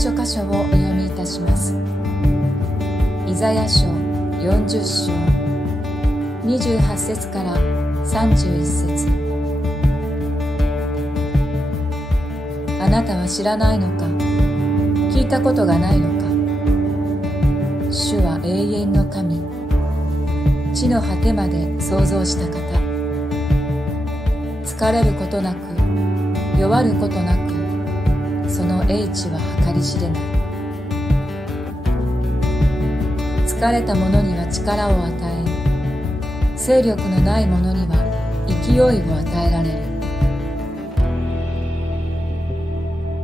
書箇所をお読みいたします。イザヤ書40章28節から31節。あなたは知らないのか、聞いたことがないのか。主は永遠の神、地の果てまで創造した方。疲れることなく、弱ることなく、その英知は計り知れない。疲れた者には力を与え、勢力のない者には勢いを与えられる。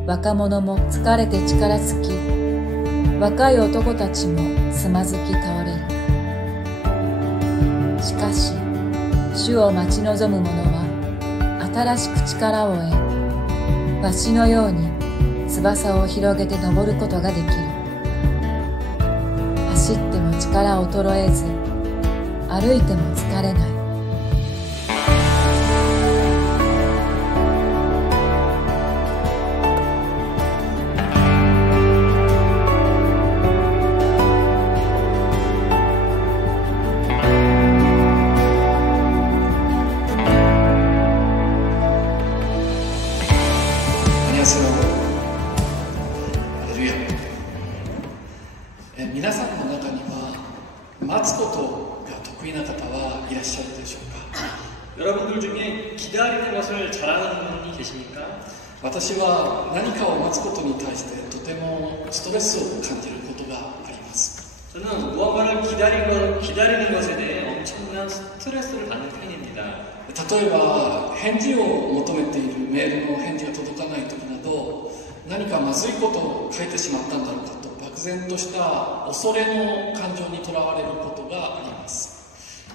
若者も疲れて力尽き、若い男たちもつまずき倒れる。しかし、主を待ち望む者は新しく力を得、わしのように翼を広げて登ることができる。走っても力衰えず、歩いても疲れない。皆さんの中には待つことが得意な方はいらっしゃるでしょうか。여러분들중에기다리는것을잘하는분이계십니까？ 私は何かを待つことに対してとてもストレスを感じることがあります。 저는 무언가를 기다리는 것에 대해 엄청난 스트레스를 받는 편입니다. 例えば返事を求めているメールの返事が届かない時など、何かまずいことを書いてしまったんだろうかと漠然とした恐れの感情にとらわれることがあります。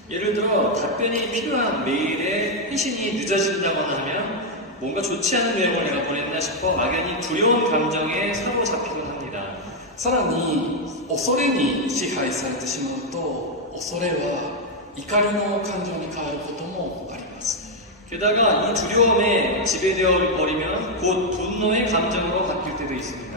예를 들어 답변이 필요한 메일에 회신이 늦어진다거나 하면 뭔가 좋지 않은 내용을 내가 보냈나 싶어 막연히 두려운 감정에 사로잡히곤 합니다. さらに恐れに支配されてしまうと、恐れは怒りの感情に変わることもあります。 게다가 이 두려움에 지배되어 버리면 곧 분노의 감정으로 바뀔 때도 있습니다.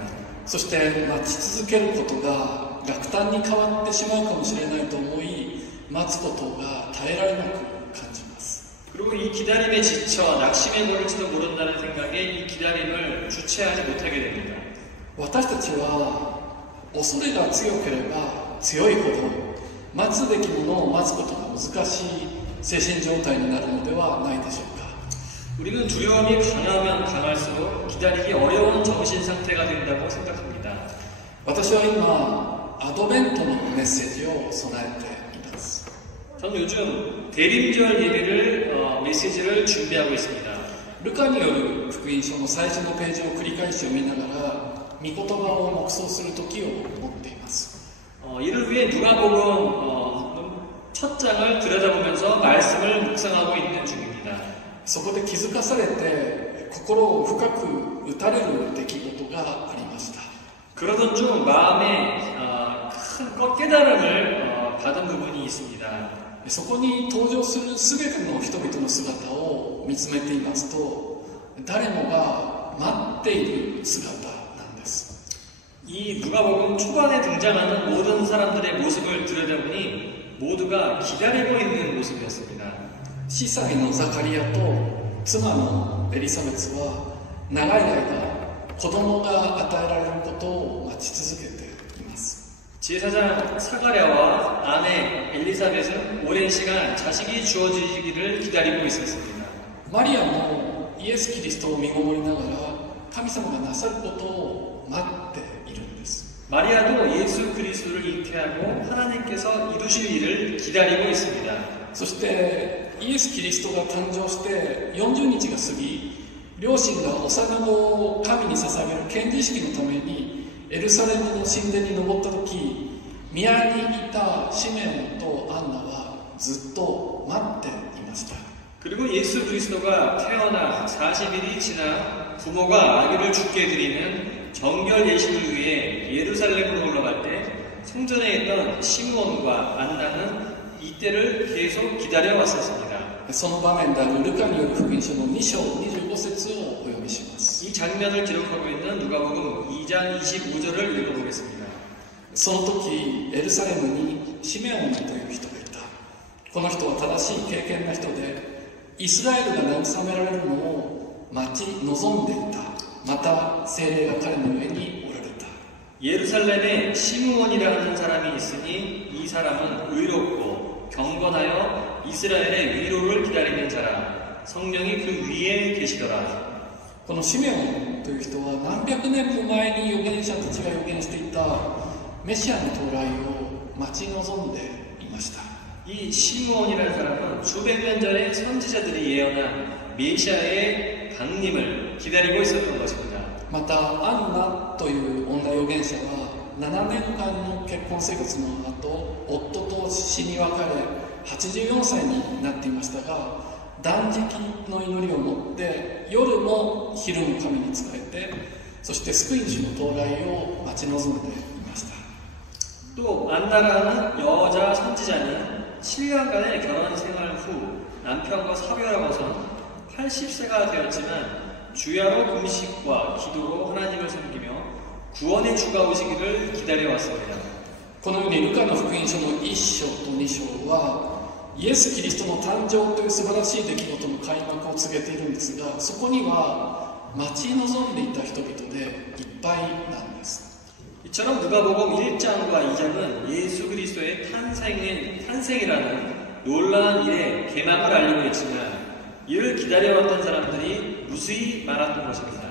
そして待ち続けることが落胆に変わってしまうかもしれないと思い、待つことが耐えられなく感じます。 그리고 이 기다림에 지쳐 낙심해 버릴지도 모른다는 생각에 이 기다림을 주체하지 못하게 됩니다. 私たちは恐れが強ければ強いほど待つべきものを待つことが難しい精神状態になるのではないでしょうか。 우리는 두려움이 강하면 강할수록 기다리기 어려운 정신 상태가 된다고 생각합니다. 私は今アドベントのメッセージを備えています。 저는 요즘 대림절 예배를 메시지를 준비하고 있습니다. ルカによる福音書の最初のページを繰り返し読みながら御言葉を黙想する時を持っています。 이를 위해 누가복음 첫 장을 들여다보면서 말씀을 묵상하고 있는 중입니다. そこで気づかされて心を深く打たれる出来事がありました。 그러던 중 마음에 큰 깨달음을 받은 부분이 있습니다. そこに登場する全ての人々の姿を見つめていますと、誰もが待っている姿なんです。 이 누가복음 초반에 등장하는 모든 사람들의 모습을 들여다보니 모두가 기다리고 있는 모습이었습니다. 司祭のザカリアと妻のエリザベスは長い間子供が与えられることを待ち続けています。 제사장 사가랴와 아내 엘리사벳은 오랜 시간 자식이 주어지기를 기다리고 있었습니다. マリアもイエス・キリストを身ごもりながら神様がなさることを待っているんです。 마리아도 예수 그리스도를 잉태하고 하나님께서 이루실 일을 기다리고 있습니다. そしてイエス・キリストが誕生して40日が過ぎ、両親が幼子を神に捧げる献辞式のためにエルサレムの神殿に登った時、宮にいたシメオンとアンナはずっと待っていました。 그리고 예수 그리스도가 태어나 40일이 지나 부모가 아기를 죽게 드리는 정결 예식을 위해 예루살렘으로 올라갈 때 성전에 있던 시므온과 안나는 이때를 계속 기다려왔었습니다. その場面であるルカによる福音書の2章25節をお読みします。 이 장면을 기록하고 있는 누가복음 2장 25절을 읽어보겠습니다. その時エルサレムにシメオンという人がいた。この人は正しい敬虔な人で、イスラエルが慰められるのを待ち望んでいた。また聖霊が彼の上におられた。 예루살렘에 시므온이라 하는 사람이 있으니 이 사람은 의롭고 경건하여 이스라엘의 위로를 기다리는 자라. 성령이 그 위에 계시더라. このシメオンという人は何百年も前に預言者たちが預言していたメシアの到来を待ち望んでいました。 이 시므온이라는 사람은 수백 년 전에 선지자들이 예언한 메시아의 강림을 기다리고 있었던 것입니다. またアンナという女預言者は7年間の結婚生活の後、夫と死に別れ84歳になっていましたが、断食の祈りを持って夜も昼も神に仕えて、そして救い主の到来を待ち望んでいました。 또 안나라는 여자 선지자는 7년간의 결혼 생활 후 남편과 사별하고선 80세가 되었지만 주야로 금식과 기도로 하나님을 섬기며 구원의 주가 오시기를 기다려왔습니다. このようにルカの福音書の1章と2章はイエス・キリストの誕生という素晴らしい出来事の開幕を告げているんですが、そこには待ち望んでいた人々でいっぱいなんです。 이처럼 누가복음 1장과 2장은 예수 그리스도의 탄생이라는 놀라운 일의 개막을 알리고 있지만 이를 기다려왔던 사람들이 무수히 많았던 것입니다.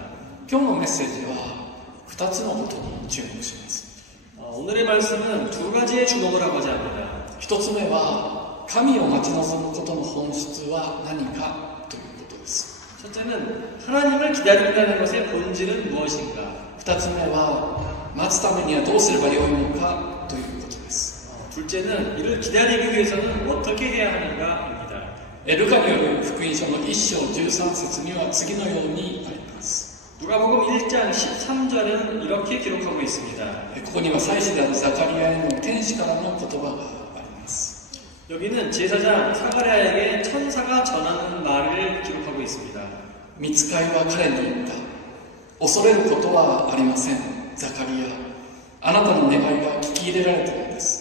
今日のメッセージは2つのことに注目します。 오늘의 말씀은 두 가지에 주목을 하고자 합니다. 1つ目は神を待ち望むことの本質は何かということです。 첫째는 하나님을 기다린다는 것의 본질은 무엇인가? 2つ目は待つためにはどうすればよいのかということです。 둘째는 이를 기다리기 위해서는 어떻게 해야 하는가입니다. ルカによる福音書の1章13節には次のようにあります。 누가복음 1장 13절은 이렇게 기록하고 있습니다. ここには祭司であるザカリアへの天使からの言葉があります。 여기는 제사장 사가랴에게 천사가 전하는 말을 기록하고 있습니다. 御使いは彼に言った。恐れることはありません。ザカリア、あなたの願いが聞き入れられているんです。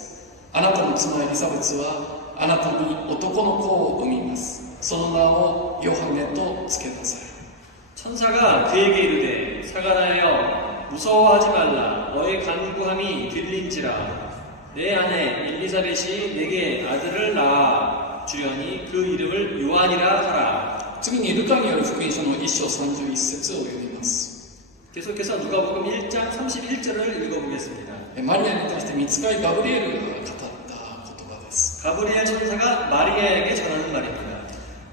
あなたの妻エリザベスはあなたに男の子を産みます。その名をヨハネとつけなさい。 천사가 그에게 이르되 사가랴여 무서워하지 말라. 너의 간구함이 들린지라. 내 아내 엘리사벳이 내게 아들을 낳아 주려니 그 이름을 요한이라 하라. 次にルカによる福音書の1章31節を読みます。 계속해서 누가복음 1장 31절을 읽어보겠습니다. マリアに対して御使いガブリエルが語った言葉です。 가브리엘 천사가 마리아에게 전하는 말입니다.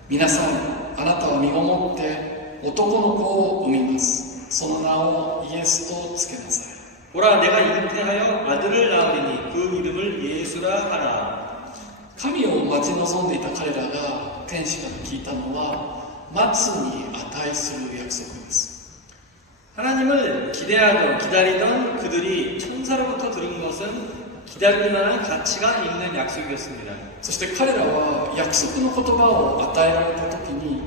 皆さん、あなたは身ごもって男の子を産みます。その名をイエスとつけなさい。 보라 내가 잉태하여 아들을 낳으리니 그 이름을 예수라 하라. 神を待ち望んでいた彼らが天使から聞いたのは待つに値する約束です。 하나님을 기다리던 그들이 천사로부터 들은 것은 기다릴 만한 가치가 있는 약속이었습니다. そして彼らは約束の言葉を与えられた時に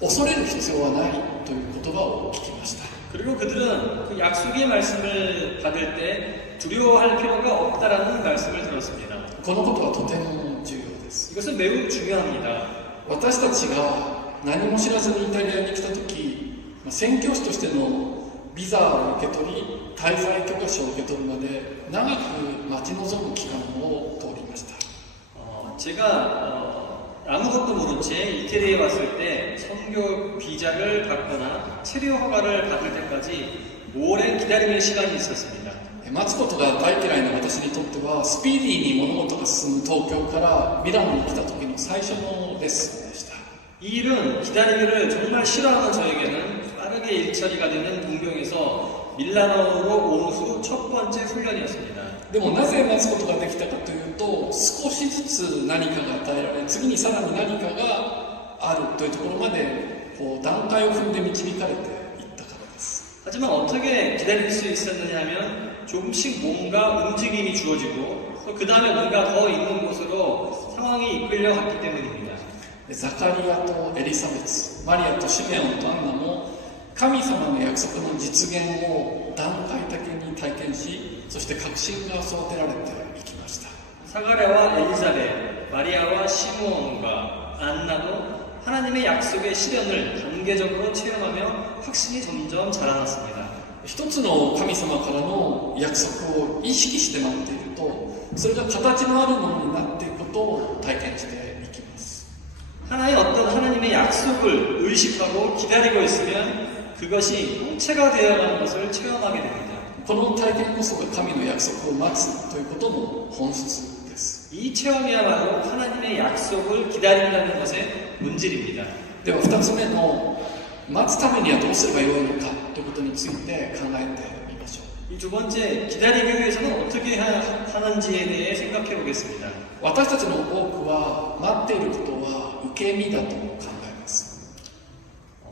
恐れる必要はないという言葉を聞きました。 그리고 그들은 그 약속의 말씀을 받을 때 두려워할 필요가 없다라는 말씀을 들었습니다. このことはとても重要です。 이것은 매우 중요합니다. 私たちが何も知らずにイタリアに来た時、宣教師としてのビザを受け取り滞在許可証を受け取るまで長く待ち望む期間を通りました。 제가 아무것도 모른 채 이태리에 왔을 때 선교 비자를 받거나 체류 허가를 받을 때까지 오랜 기다림의 시간이 있었습니다. 待つことが大嫌いな私にとってはスピーディーに物事が進む東京からミラノに来た時の最初のレッスンでした。 이 일은 기다리기를 정말 싫어하는 저에게는 빠르게 일처리가 되는 동경에서 밀라노로 온 후 첫 번째 훈련이었습니다. でもなぜ待つことができたかというと少しずつ何かが与えられ次にさらに何かがあるというところまでこう段階を踏んで導かれていったからです。 하지만 어떻게 기다릴 수 있었느냐 하면 조금씩 뭔가 움직임이 주어지고 그 다음에 뭔가 더 있는 곳으로 상황이 이끌려갔기 때문입니다. ザカリアとエリザベツ、マリアとシメオンとアンナも神様の約束の実現を段階的に体験し、そして確信が育てられていきました。 사가랴와 엘리자벳, 마리아와 시므온과 안나도 하나님의 약속의 실현을 단계적으로 체험하며 확신이 점점 자라났습니다. 一つの神様からの約束を意識して待っていると、それが形のあるものになっていくことを体験していきます。 하나의 어떤 하나님의 약속을 의식하고 기다리고 있으면 그것이 형체가 되어가는 것을 체험하게 됩니다. この体験こそが神の約束を待つということの本質です。 이 체험이야말로 하나님의 약속을 기다린다는 것의 본질입니다. では2つ目の待つためにはどうすればよいのかということについて考えてみましょう。 이 두 번째, 기다리기 위해서는 어떻게 하는지에 대해 생각해 보겠습니다. 私たちの多くは待っていることは受け身だと考えます。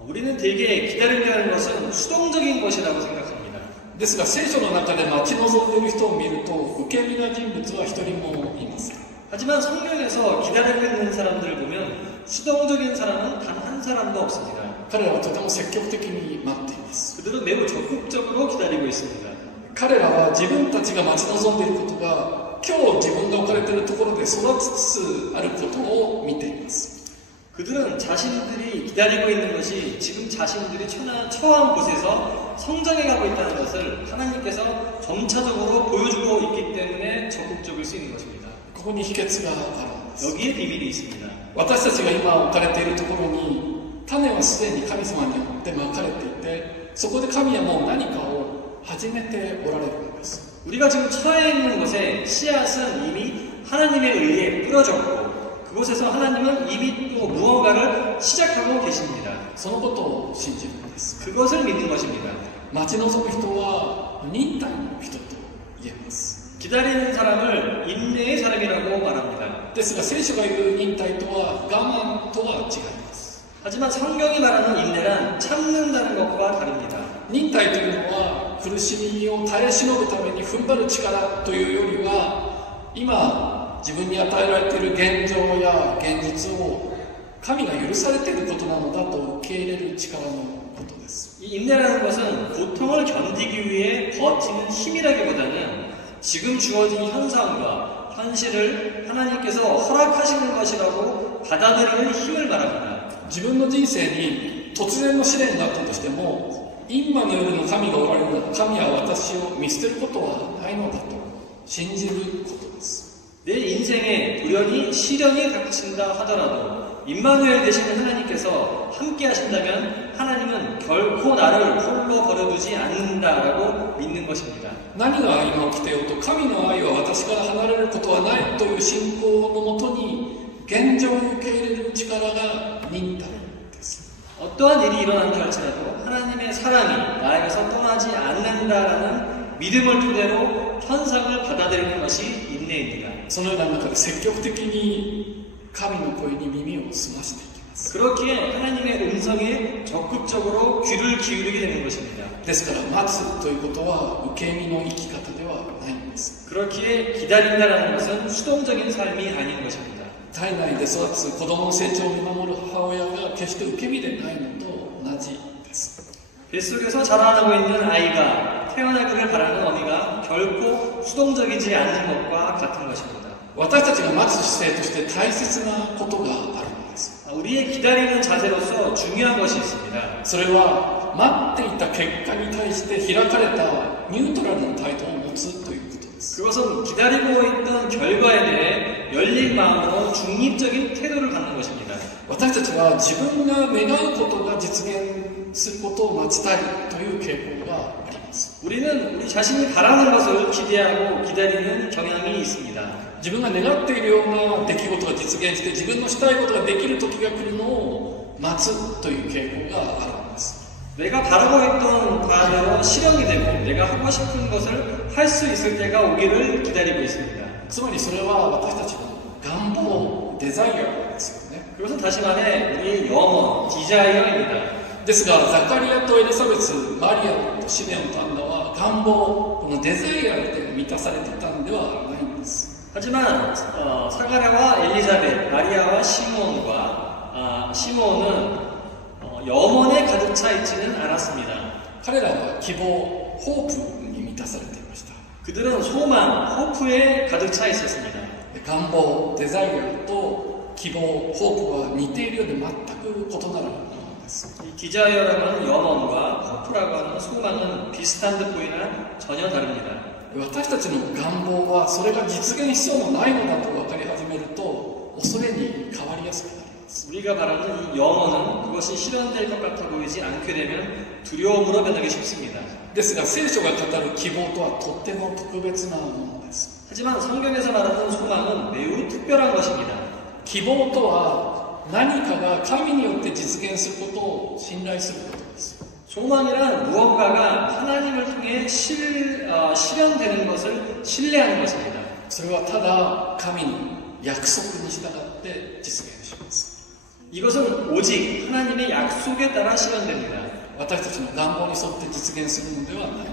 우리는 대개 기다린다는 것은 수동적인 것이라고 생각합니다. ですが聖書の中で待ち望んでいる人を見ると受け身な人物は一人もいません。 하지만 성경에서 기다리고 있는 사람들을 보면 수동적인 사람은 단 한 사람도 없습니다. 彼らはとても積極的に待っています。 그들은 매우 적극적으로 기다리고 있습니다. 彼らは自分たちが待ち望んでいることが今日自分が置かれているところで育ちつつあることを見ています。 그들은 자신들이 기다리고 있는 것이 지금 자신들이 처한 곳에서 성장해가고 있다는 것을 하나님께서 점차적으로 보여주고 있기 때문에 적극적일 수 있는 것입니다. ここに秘訣があるんです。 여기에 비밀이 있습니다. 私たちが今置かれているところに種はすでに神様によってまかれていて、そこで神はもう何かを始めておられるのです。 우리가 지금 처해 있는 곳에 씨앗은 이미 하나님에 의해 뿌려졌고 그곳에서 하나님은 이미 또 무언가를 시작하고 계십니다. そのことを信じるのです。 그것을 믿는 것입니다. 待ち望む人は忍耐の人と言えます。 기다리는 사람을 인내의 사람이라고 말합니다. ですが聖書が言う忍耐とは我慢とは違います。 하지만 성경이 말하는 인내란 참는다는 것과 다릅니다. 忍耐というのは苦しみを耐え忍ぶために踏ん張る力というよりは、今自分に与えられている現状や現実を神が許されていることなのだと受け入れる力のことです。 이 인내라는 것은 고통을 견디기 위해 버티는 힘이라기보다는 지금 주어진 현상과 현실을 하나님께서 허락하시는 것이라고 받아들이는 힘을 말합니다. 自分の人生に突然の試練があったとしても、今の夜の神がおられるなら神は私を見捨てることはないのだと信じることです。 내 인생에 우연히 시련이 닥친다 하더라도 임마누엘 되시는 하나님께서 함께 하신다면 하나님은 결코 나를 홀로 버려두지 않는다라고 믿는 것입니다. 何が今起きてようと神の愛は私から離れることはないという信仰のもとに現状を受け入れる力が忍耐です。 어떠한 일이 일어난다 할지라도 하나님의 사랑이 나에게서 떠나지 않는다라는 믿음을 토대로 현상을 받아들이는 것이 인내입니다. そのような中で積極的に神の声に耳を澄ましていきます。 그렇기에 하나님의 음성에 적극적으로 귀를 기울이게 되는 것입니다. ですから待つということは受け身の生き方ではないんです。 그렇기에 기다린다라는 것은 수동적인 삶이 아닌 것입니다. 体内で育つ子供の成長を見守る母親が決して受け身でないのと同じです。 뱃속에서 자라나고 있는 아이가 태어나기를 바라는 어미가 결코 수동적이지 않는 것과 같은 것입니다. 私たちが待つ姿勢として大切なことがあるのです。 우리의 기다리는 자세로서 중요한 것이 있습니다. それは待っていた結果に対して開かれたニュートラルな態度を持つということです。 그것은 기다리고 있던 결과에 대해 열린 마음으로 중립적인 태도를 갖는 것입니다. 私たちは自分が願うことが実現することを待ちたいという傾向があります。 우리는 우리 자신이 바라는 것을 기대하고 기다리는 경향이 있습니다. 自分が願っているような出来事が実現して自分のしたいことができる時が来るのを待つという傾向があるんです。 내가 바라고 있던 바대로 실현이 되고 내가 하고 싶은 것을 할 수 있을 때가 오기를 기다리고 있습니다. つまりそれは私たちの願望、デザイアですよね。 그것은 다시 말해 우리의 영혼, 디자이어입니다. ですがザカリアとエリザベス、マリアとシメオンとアンナは願望、このデザイアで満たされていたんではないんです。 하지만 사가랴와 엘리자벳, 마리아와 시므온은 염원에 가득 차 있지는 않았습니다. 彼らは希望、ホープに満たされていました。 그들은 소망, 호프에 가득 차 있었습니다. 願望、デザイアと希望、ホープは似ているようで全く異なるものです。 이 기자여라고 하는 염원과 호프라고 하는 소망은 비슷한 듯 보이나 전혀 다릅니다. 私たちの願望はそれが実現しそうもないのだと分かり始めると恐れに変わりやすくなります。 우리가 바라는 이 염원은 그것이 실현될 것 같아 보이지 않게 되면 두려움으로 변하기 쉽습니다. ですが聖書が語る希望とはとっても特別なものです。 하지만 성경에서 말하는 소망은 매우 특별한 것입니다. 希望とは何かが神によって実現することを信頼することです。 소망이란 무언가가 하나님을 통해 실현되는 것을 신뢰하는 것입니다. それはただ神の約束に従って実現します。 이것은 오직 하나님의 약속에 따라 실현됩니다. 私たちの願望に沿って実現するのではない。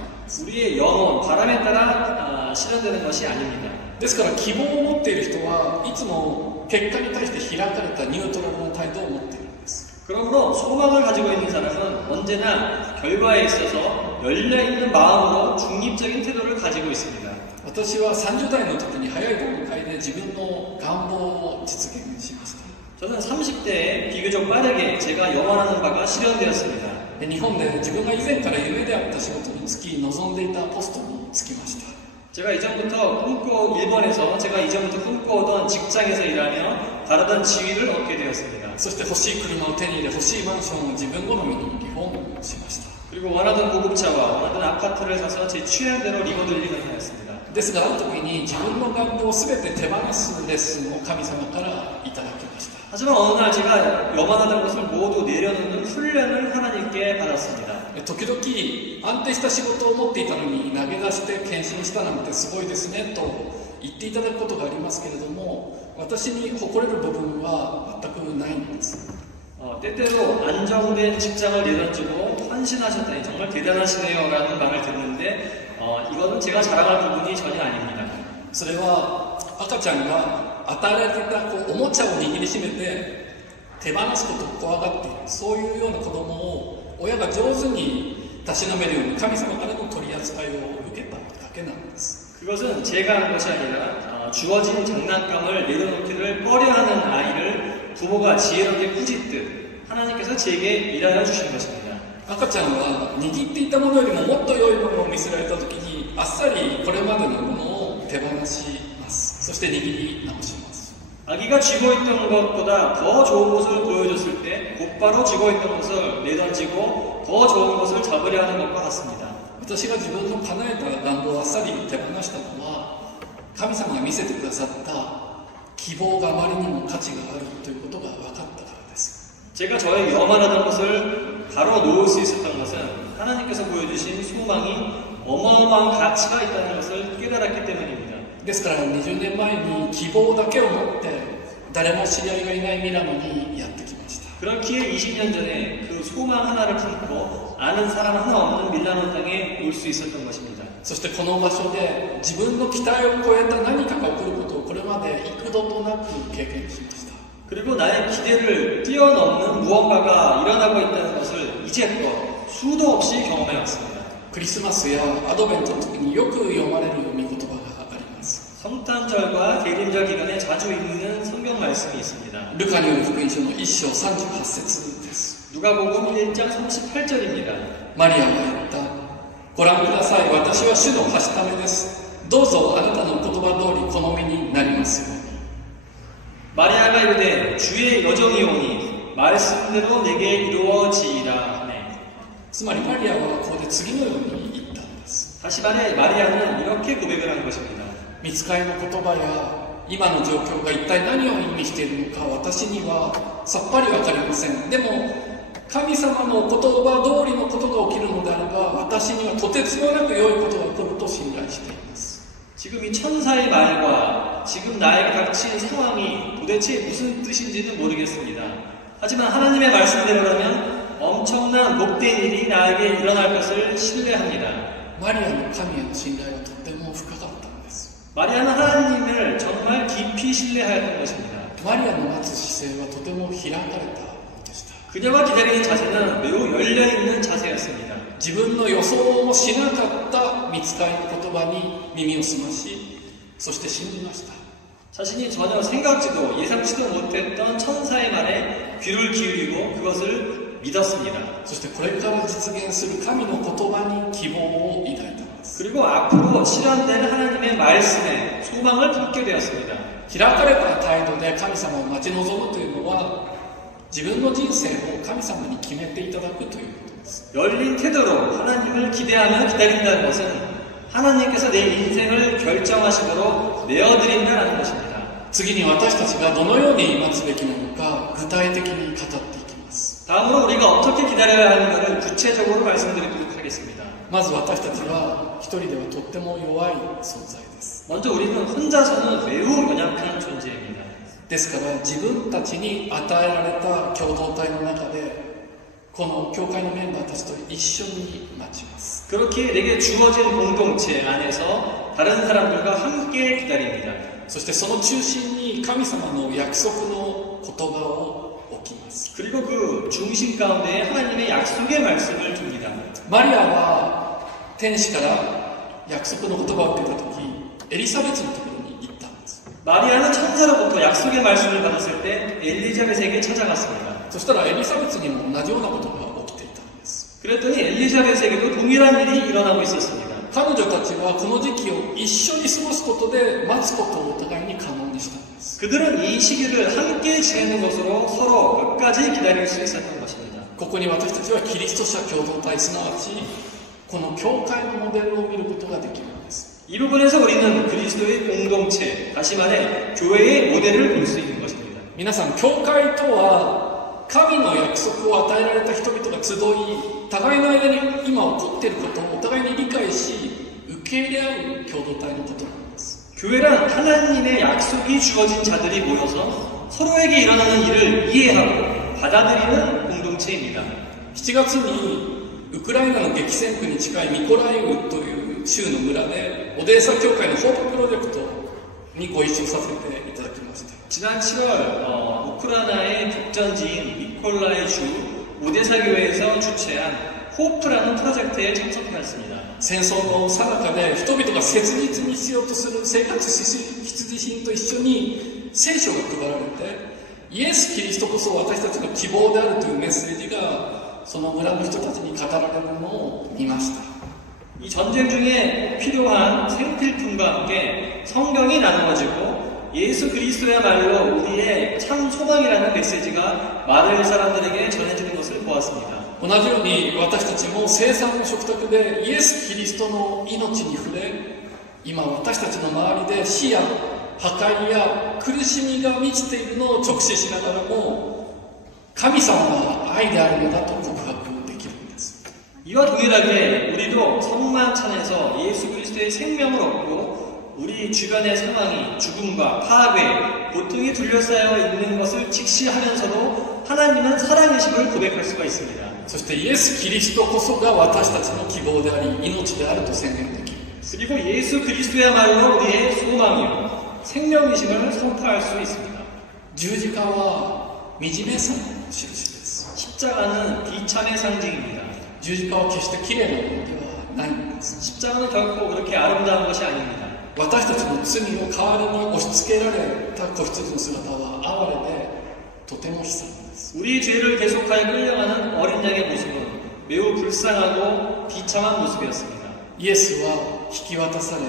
우리의 영혼, 바람에 따라 실현되는 것이 아닙니다. ですから希望を持っている人はいつも結果に対して開かれたニュートラルな態度を持っているんです。 그러므로 소망을 가지고 있는 사람은 언제나 결과에 있어서 열려있는 마음으로 중립적인 태도를 가지고 있습니다. 私は30代の時に早い段階で自分の願望を実現しました。 저는 30대에 비교적 빠르게 제가 영원하는 바가 실현되었습니다. 日本で自分が以前から夢であった仕事に就き望んでいたポストに就きました。 제가 이전부터 일본에서 제가 이전부터 꿈꿔오던 직장에서 일하며 바라던 지위를 얻게 되었습니다. そして欲しい車を手に入れ欲しいマンションを自分好みにリフォームしました。 그리고 원하던 고급차와 원하던 아파트를 사서 제 취향대로 리모델링을 하였습니다. ですがある時に自分の願望を全て手放すレッスンを神様からいただきました。 하지만 어느 날 제가 영원하다는 것을 모두 내려놓는 훈련을 하나님께 받았습니다. 時々安定した仕事を持っていたのに投げ出して献身したなんてすごいですねと言っていただくことがありますけれども、私に誇れる部分は全くないんです。 때때로 안정된 직장을 내던지고 헌신하셨다니 정말 대단하시네요 라는 말을 듣는데 이거는 제가 자랑할 부분이 전혀 아닙니다. それは赤ちゃんが与えられていたおもちゃを握りしめて手放すことを怖がっている、そういうような子供を親が上手にたしなめるように神様からの取り扱いを受けただけなんです。 그것은 제가 한 것이 아니라 주어진 장난감을 내려놓기를 꺼려하는 아이를 부모가 지혜롭게 꾸짖듯 하나님께서 제게 일하여 주신 것입니다. 赤ちゃんは握っていたものよりももっと良いものを見せられた時にあっさりこれまでのものを手放します。そして握り直します。 아기가 쥐고 있던 것보다 더 좋은 것을 보여줬을 때 곧바로 쥐고 있던 것을 내던지고 더 좋은 것을 잡으려 하는 것과 같습니다. 私が自分の叶えた願望をあっさり手放したのは神様が見せてくださった希望があまりにも価値があるということが分かったからです。 제가 저의 영원하던 것을 바로 놓을 수 있었던 것은 하나님께서 보여주신 소망이 어마어마한 가치가 있다는 것을 깨달았기 때문입니다. ですから20年前に希望だけを持って誰も知り合いがいないミラノにやってきました。 그렇기에 20년 전에 그 소망 하나를 품고 아는 사람 하나 없는 밀라노 땅에 올 수 있었던 것입니다. そしてこの場所で自分の期待を超えた何かが起こることをこれまで幾度となく経験しました。 그리고 나의 기대를 뛰어넘는 무언가가 일어나고 있다는 것을 이제껏 수도 없이 경험해왔습니다. クリスマスやアドベントの時によく読まれる御言葉があります。 성탄절과 대림절 기간에 자주 읽는 성경 말씀이 있습니다. ルカによる福音書の1章38節です。 누가복음 1장 38절입니다. マリアは言った。ご覧ください。私は主のはしためです。どうぞあなたの言葉通り好みになりますように。 마리아가 이르되 주의 여정이 오니 말씀대로 내게 이루어지이라 하네. つまりマリアはここで次のように言ったんです。 다시 말해 마리아는 이렇게 고백을 한 것입니다. 御使いの言葉や今の状況が一体何を意味しているのか私にはさっぱりわかりません。でも神様の言葉通りのことが起きるのであれば私にはとてつもなく良いことが起こると信頼しています。 지금 이 천사의 말과 지금 나에게 닥친 상황이 도대체 무슨 뜻인지는 모르겠습니다. 하지만 하나님의 말씀대로라면 엄청난 복된 일이 나에게 일어날 것을 신뢰합니다. マリアの神への信頼はとても深かったんです。 마리아는 하나님을 정말 깊이 신뢰하였던 것입니다. マリアの待つ姿勢はとても開かれたものでした。 그녀가 기다리는 자세는 매우 열려있는 자세였습니다. 自分の予想もしなかった御使いの言葉に耳を澄まし、そして信じました。 자신이 전혀 생각지도 예상치도 못했던 천사의 말에 귀를 기울이고 그것을 믿었습니다. そしてこれから実現する神の言葉に希望を抱いたのです。 그리고 앞으로 실현될 하나님의 말씀에 소망을 품게 되었습니다. 開かれた態度で神様を待ち望むというのは、自分の人生を神様に決めていただくということです。 열린 태도로 하나님을 기대하며 기다린다는 것은 하나님께서 내 인생을 결정하시도록 내어드린다는 것입니다. 次に私たちがどのように待つべきなのか具体的に語っていきます。 다음으로 우리가 어떻게 기다려야 하는가를 구체적으로 말씀드리도록 하겠습니다. まず私たちは一人ではとっても弱い存在です。 먼저 우리는 혼자서는 매우 연약한 존재입니다. ですから自分たちに与えられた共同体の中でこの教会のメンバーたちと一緒に待ちます。 그렇게 내게 주어진 공동체 안에서 다른 사람들과 함께 기다립니다. そしてその中心に神様の約束の言葉を置きます。 그리고 그 중심 가운데 하나님의 약속의 말씀을 둡니다. マリアは天使から約束の言葉を受けた時、エリザベスのところに行ったんです。 마리아는 천사로부터 약속의 말씀을 받았을 때 엘리자벳에게 찾아갔습니다. そしたらエリザベスにも同じようなことが起きていたんです。 그랬더니 엘리자벳에게도 동일한 일이 일어나고 있었습니다. 彼女たちはこの時期を一緒に過ごすことで待つことをお互いに可能にしたんです。 그들은 이 시기를 함께 지내는 것으로 서로 끝까지 기다릴 수 있었던 것입니다. ここに私たちはキリスト者共同体、すなわちこの教会のモデルを見ることができるんです。 이 부분에서 우리는 그리스도의 공동체, 다시 말해 교회의 모델을 볼 수 있는 것입니다. 皆さん、教会とは神の約束を与えられた人々が集い、互いの間に今起こっていることをお互いに理解し受け入れ合う共同体のことなんです。 교회란 하나님의 약속이 주어진 자들이 모여서 서로에게 일어나는 일을 이해하고 받아들이는 공동체입니다. 7月にウクライナの激戦区に近いミコライウという州の村でオデーサ教会のホーププロジェクトにご一緒させていただきました。 지난 7월 우크라이나의 격전지인 미콜라이주 오데사 교회에서 주최한 호프라는 프로젝트에 참석하였습니다. 戦争の最中で人々が切実に必要とする生活必需品と一緒に聖書が配られて、イエス・キリストこそ私たちの希望であるというメッセージがその村の人たちに語られるのを見ました。 이 전쟁 중에 필요한 생필품과 함께 성경이 나누어지고 예수 그리스도야말로 우리의 참 소망이라는 메시지가 많은 사람들에게 전해지는 것을 보았습니다. 同じように私たちも生産の食卓でイエス・キリストの命に触れ、今私たちの周りで死や破壊や苦しみが満ちているのを直視しながらも神様は愛であるのだと告白できるんです。 이와 동일하게 우리도 성만찬에서 예수 그리스도의 생명을 얻고 우리 주변의 상황이 죽음과 파괴, 고통이 둘러싸여 있는 것을 직시하면서도 하나님은 사랑이심을 고백할 수가 있습니다. そしてイエス・キリストこそが私たちの希望であり命であると宣言できる。 그리고 예수 그리스도야말로 우리의 소망이요 생명이심을 선포할 수 있습니다. 十字架は惨めさの印です。 십자가는 비참의 상징입니다. 十字架は決して綺麗なものではないんです。 십자가는 결코 그렇게 아름다운 것이 아닙니다. 私たちの罪を代わりに押し付けられた子羊の姿は哀れでとても悲惨です。 우리 죄를 계속하여 끌려가는 어린 양의 모습은 매우 불쌍하고 비참한 모습이었습니다. イエスは引き渡され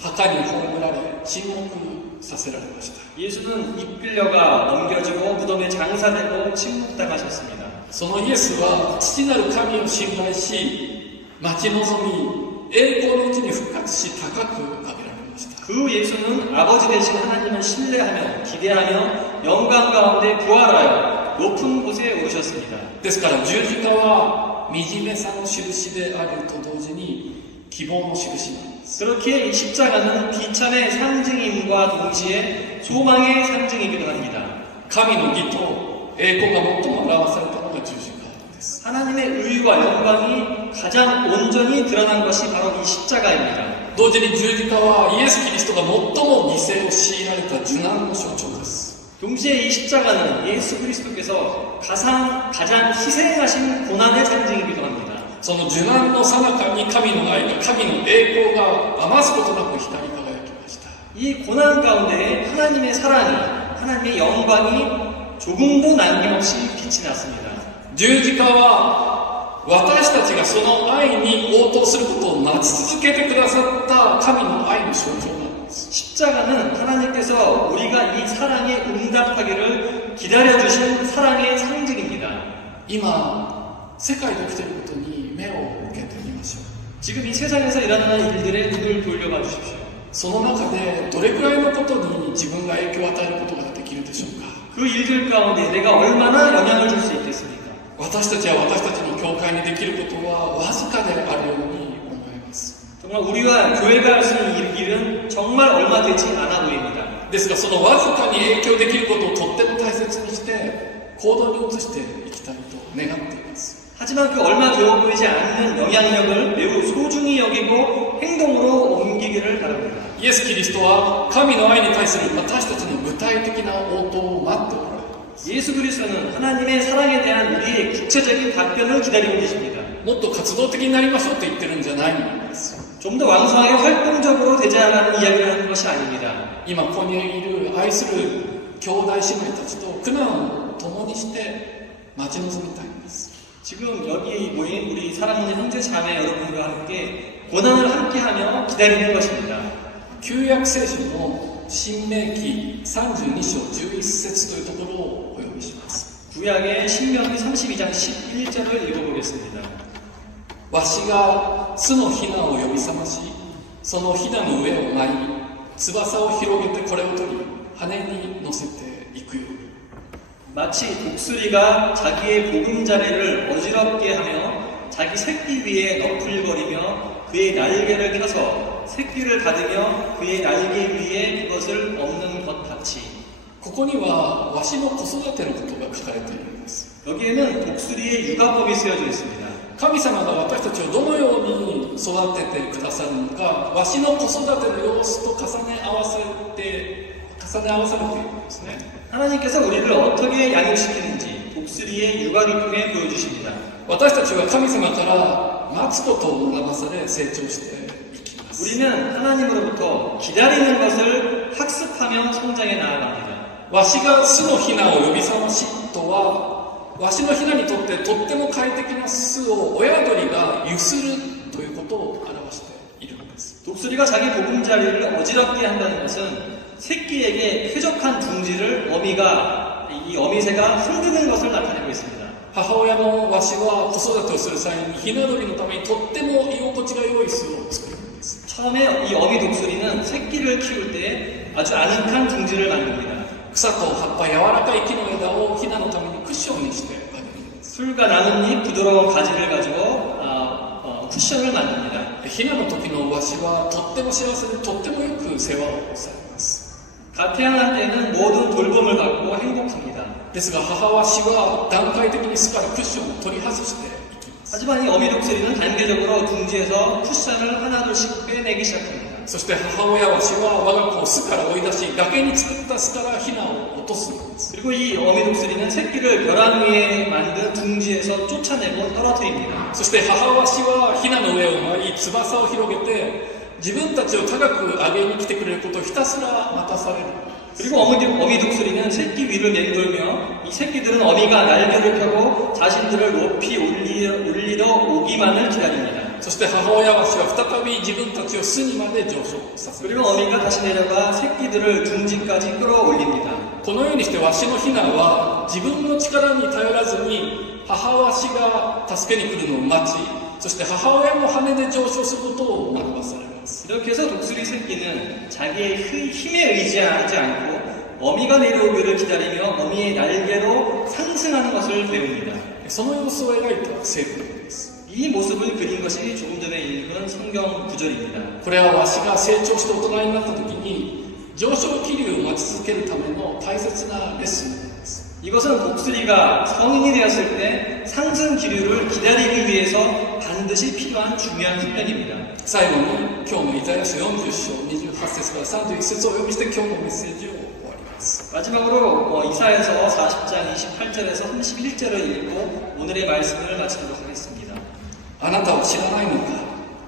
墓に葬られ沈黙させられました。 예수는 이끌려가 넘겨지고 무덤에 장사되고 침묵당하셨습니다. そのイエスは父なる神を信頼し待ち望み栄光のうちに復活し高く上げられました。 그 예수는 아버지 되신 하나님을 신뢰하며 기대하며 영광 가운데 부활하여 높은 곳에 오르셨습니다. ですから十字架は惨めさの印であると同時に希望の印なんです。 그렇게 이 십자가는 비참의 상징임과 동시에 소망의 상징이기도 합니다. 神の義と栄光が最も表されたのが十字架です。 하나님의 의와 영광이 가장 온전히 드러난 것이 바로 이 십자가입니다. 同時に十字架はイエス・キリストが最も犠牲を強いられた受難の象徴です。 동시에 이 십자가는 예수 그리스도께서 가장 희생하신 고난의 상징이기도 합니다. その受難の最中に神の愛が、神の栄光が余すことなく光り輝きました。 이 고난 가운데 하나님의 사랑이, 하나님의 영광이 조금도 남김없이 빛이 났습니다. 十字架は私たちがその愛に応答することを待ち続けてくださった神の愛の象徴なんです。 십자가는 하나님께서 우리가 이 사랑에 응답하기를 기다려주신 사랑의 상징입니다. 今世界で起きていることに目を向けてみましょう。 지금 이 세상에서 일어나는 일들에 눈을 돌려봐 주십시오. その中でどれくらいのことに自分が影響を与えることができるでしょうか。 그 일들 가운데 내가 얼마나 영향을 줄 수 있겠습니까? 私たちは私たちの教会にできることはわずかであるように思います。 정말 우리와 교회가 할 수 있는 일은 정말 얼마 되지 않아 보입니다. ですがそのわずかに影響できることをとっても大切にして行動に移していきたいと願っています。 하지만 그 얼마 되어 보이지 않는 영향력을 매우 소중히 여기고 행동으로 옮기기를 바랍니다. イエス・キリストは神の愛に対する私たちの具体的な応答を待っておられます。 예수 그리스도는 하나님의 사랑에 대한 우리의 구체적인 답변을 기다리고 계십니다. もっと活動的になりましょうと言ってるんじゃないんです。 좀 더 왕성하게 활동적으로 되자라는 이야기를 하는 것이 아닙니다. 今ここにいる愛する兄弟姉妹たちと苦難を共にして待ち望みたいんです。 지금 여기 모인 우리 사랑하는 형제 자매 여러분과 함께 고난을 함께하며 기다리는 것입니다. 旧約聖書の新明記32章11節というところをお読みします。 구약의 신명기 32장 11절을 읽어보겠습니다. わしが巣のヒナを呼び覚まし、そのヒナの上を舞い、翼を広げてこれを取り、羽に乗せていくように。 마치 독수리가 자기의 보금자리를 어지럽게 하며 자기 새끼 위에 너풀거리며 그의 날개를 펴서 새끼를 받으며 그의 날개 위에 그것을 엎는 것 같이. ここにはわしの子育てのことが書かれているんです。 여기에는 독수리의 육아법이 쓰여져 있습니다. 神様が私たちをどのように育ててくださるのか、わしの子育ての様子と重ね合わされているんですね。 하나님께서 우리를 어떻게 양육시키는지 독수리의 육아를 통해 보여주십니다. 私たちは神様から待つことを学ばされ成長していきます。 우리는 하나님으로부터 기다리는 것을 학습하며 성장해 나아갑니다. わしが巣のヒナを呼び覚ましとは、わしのヒナにとってとっても快適な巣を親鳥がゆするということを表しているんです。 독수리가 자기 보금자리를 어지럽게 한다는 것은 새끼에게 쾌적한 둥지를 이 어미새가 흔드는 것을 나타내고 있습니다. 母親のわしは子育てをする際にヒナ鳥のためにとっても居心地が良い巣を作るんです。 처음에 이 어미 독수리는 새끼를 키울 때 아주 아늑한 둥지를 만듭니다. 草と葉っぱ柔らかい木の枝をヒナのためにクッションにしてあげるんです。 풀과 나뭇잎 부드러운 가지를 가지고 쿠션을 만듭니다. ヒナの時のわしはとっても幸せでとってもよく世話をされます。 갓 태어날 때는 모든 돌봄을 받고 행복합니다. ですが母わしは段階的に巣からクッションを取り外していきます。 하지만 이 어미 독수리는 단계적으로 둥지에서 쿠션을 하나둘씩 빼내기 시작합니다. そして母親わしは我が子を巣から追い出し、崖に作った巣からヒナを落とすんです。 그리고 이 어미 독수리는 새끼를 벼랑 위에 만든 둥지에서 쫓아내고 떨어뜨립니다. そして母わしはヒナの上を舞い、翼を広げて自分たちを高く上げに来てくれることをひたすら待たされる。 그리고 어미 독수리는 새끼 위를 맴돌며 이 새끼들은 어미가 날개를 펴고 자신들을 높이 올리러 오기만을 기다립니다. そして母親わしは再び自分たちを巣にまで上昇させる。 그리고 어미가 다시 내려가 새끼들을 둥지까지 끌어올립니다. このようにしてわしのヒナは自分の力に頼らずに母わしが助けに来るのを待ち、そして母親の羽で上昇することを学ばされます。 이렇게 해서 독수리 새끼는 자기의 힘에 의지하지 않고 어미가 내려오기를 기다리며 어미의 날개로 상승하는 것을 배웁니다. その様子を描いた聖句です。 이 모습을 그린 것이 조금 전에 읽은 성경 구절입니다. これはわしが成長して大人になった時に上昇気流を待ち続けるための大切なレッスンです。 이것은 독수리가 성인이 되었을 때 상승 기류를 기다리기 위해서 반드시 필요한 중요한 훈련입니다. 最後に今日のイザヤ書40章28節から31節をお読みして今日のメッセージを終わります。 마지막으로 이사야서 40장 28절에서 31절을 읽고 오늘의 말씀을 마치도록 하겠습니다. あなたは知らないのか、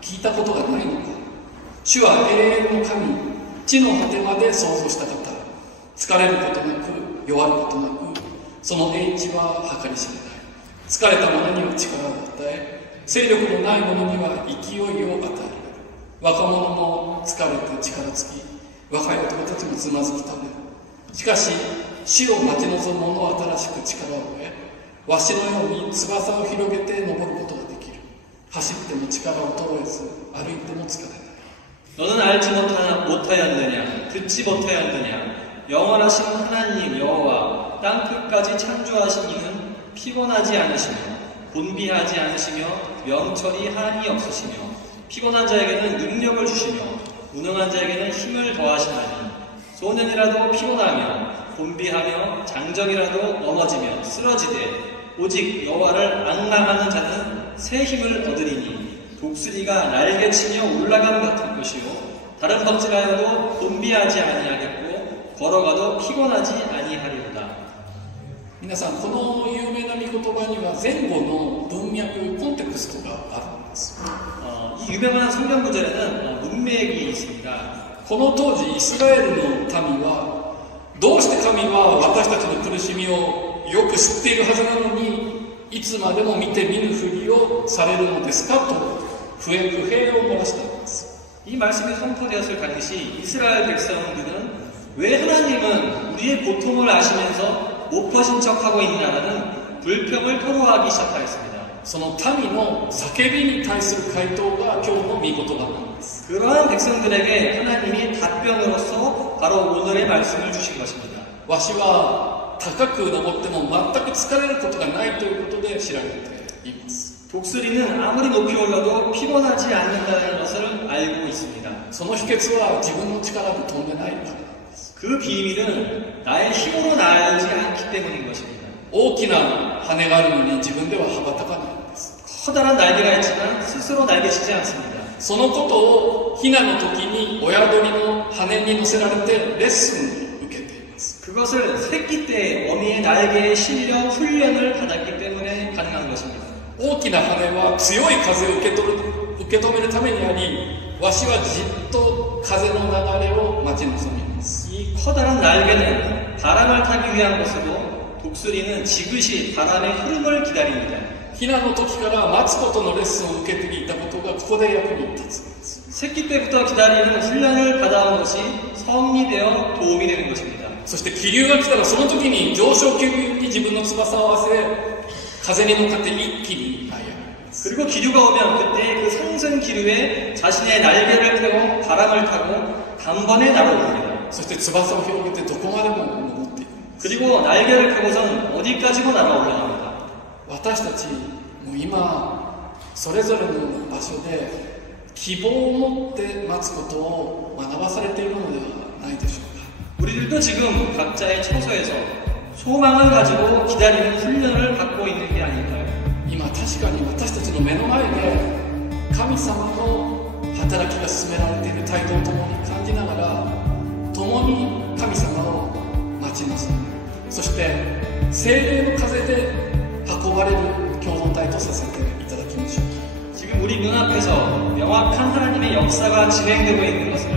聞いたことがないのか。主は永遠の神、地の果てまで創造した方。疲れることなく、弱ることなく、その英知は計り知れない。疲れた者には力を与え、勢力のない者には勢いを与える。若者も疲れて力尽き、若い男たちもつまずき倒れる。しかし、死を待ち望む者は新しく力を得、わしのように翼を広げて登ることができる。走っても力を衰えず、歩いても疲れない。 너는 알지 못하였느냐 듣지 못하였느냐 영원하신 하나님 여호와 땅 끝까지 창조하신 이는 피곤하지 않으시며 곤비하지 않으시며 명철이 한이 없으시며 피곤한 자에게는 능력을 주시며 무능한 자에게는 힘을 더하시나니 소년이라도 피곤하며 곤비하며 장정이라도 넘어지며 쓰러지되 오직 여호와를 앙망하는 자는 새 힘을 얻으리니 독수리가 날개치며 올라감 같은 것이요 다른 덕질하여도 곤비하지 아니하겠고 걸어가도 피곤하지 아니하리로다. 皆さん、この有名な御言葉には前後の文脈、コンテクストがあるんです。 이 유명한 성경 구절에는 문맥이 있습니다. この当時イスラエルの民はどうして神は私たちの苦しみをよく知っているはずなのにいつまでも見て見ぬふりをされるのですかと不平を漏らしたのです。 이 말씀이 선포되었을 당시 이스라엘 백성들은 왜 하나님은 우리의 고통을 아시면서 못 퍼신 척하고 있나라는 불평을 토로하기 시작하였습니다. その民の叫びに対する回答が今日の御言葉なんです。 그러한 백성들에게 하나님이 답변으로서 바로 오늘의 말씀을 주신 것입니다. わしは高く登っても全く疲れることがないということで知られています。 독수리는 아무리 높이 올라도 피곤하지 않는다는 것을 알고 있습니다. その秘訣は自分の力で飛んでないからなんです。 그 비밀은 나의 힘으로 나지 않기 때문인 것입니다. 大きな羽があるのに自分では羽ばたかないんです。 커다란 날개가 있지만 스스로 날개치지 않습니다. そのことをヒナの時に親鳥の羽に乗せられてレッスンを受けています。 그것을 새끼 때 어미의 날개에 실려 훈련을 받았기 때문에 가능한 것입니다. 大きな羽は強い風を受け止めるためにあり、わしはじっと風の流れを待ち望みます。 이 커다란 날개는 바람을 타기 위한 것으로 독수리는 지그시 바람의 흐름을 기다립니다. ヒナの時から待つことのレッスンを受けていたことがここで役に立つんです。 새끼 때부터 기다리는 훈련을 받아온 것이 성이 되어 도움이 되는 것입니다. そして気流が来たらその時に上昇気流に自分の翼を合わせ、風に乗っかって一気に舞い上がります。 그리고 기류가 오면 그때 그 상승 기류에 자신의 날개를 펴고 바람을 타고 단번에 날아옵니다. そして翼を広げてどこまでも登っていくんです。 그리고 날개를 펴고선 어디까지고 날아 올라갑니다. 私たちも今それぞれの場所で希望を持って待つことを学ばされているのではないでしょうか。 우리들도 지금 각자의 처소에서 소망을 가지고 기다리는 훈련을 받고 있는 게 아닐까요? 今確かに私たちの目の前で神様の働きが進められている態度を共に感じながら共に神様を待ち望む。そして聖霊の風で運ばれる共同体とさせていただきましょう。 지금 우리 눈앞에서 명확한 하나님의 역사가 진행되고 있는 것을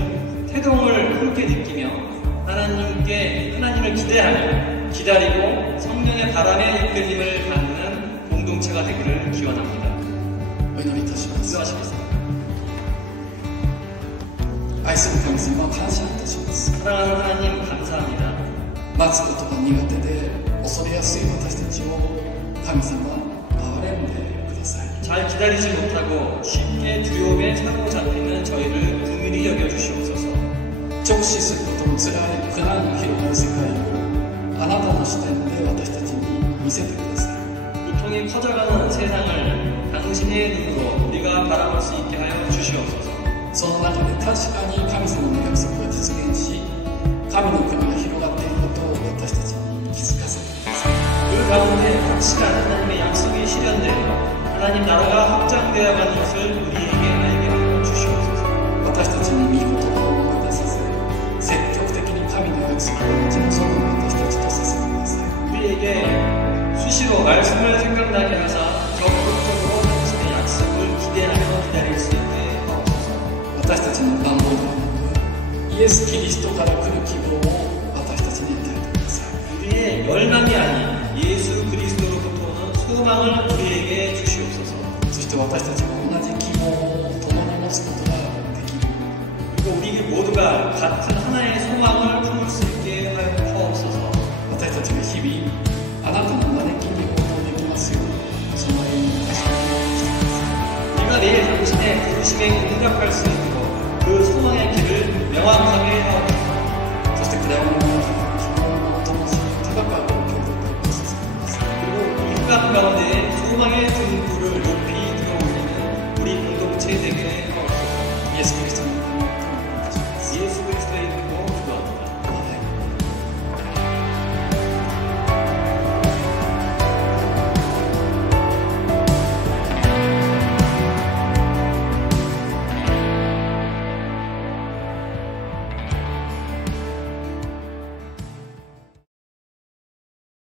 태동을 함께 느끼며 하나님을 기대하며 기다리고 성령의 바람에 이끌림을 받는 공동체가 되기를 기원합니다. お祈りいたします。 기도하시겠습니다. 愛する神様、感謝いたします。 사랑하는 하나님 감사합니다. 待つことが苦手で恐れやすい私たちを神様、憐れんでください。 잘 기다리지 못하고 쉽게 두려움에 사로잡히는 저희를 긍휼히 여겨주시옵소서. 直視することのつらい苦難が広がる世界をあなたの視点で私たちに見せてください。 고통이 커져가는 세상을 당신의 눈으로 우리가 바라볼 수 있게 하여 주시옵소서. その中で確かに神様の約束が実現し、神の国が広がっていることを私たちに気づかせてください。 그 가운데 확실한 하나님의 약속이 실현되어 하나님 나라가 확장되어가는 것을 우리에게 알게 하여 주시옵소서. 私たちに御言葉を思い出させ、積極的に神の約束を待ち望む 우리에게 수시로 말씀을 생각나게 하사 적극적으로 당신의 약속을 기대하며 기다릴 수 있게 하옵소서. 私たちの願望ではなくイエス・キリストから来る希望を私たちに与えてください。 우리의 열망이 아닌 예수 그리스도로부터 오는 소망을 우리에게 주시옵소서. そして私たちも同じ希望を共に持つことができる。 그리고 우리 모두가 같은 하나의 소망을 품을 수 있게 하옵소서. 私たちが日々あなたの招きに応答できますように、そのように私たちをしてください。 우리가 내일 당신의 부르심에 응답할 수 있는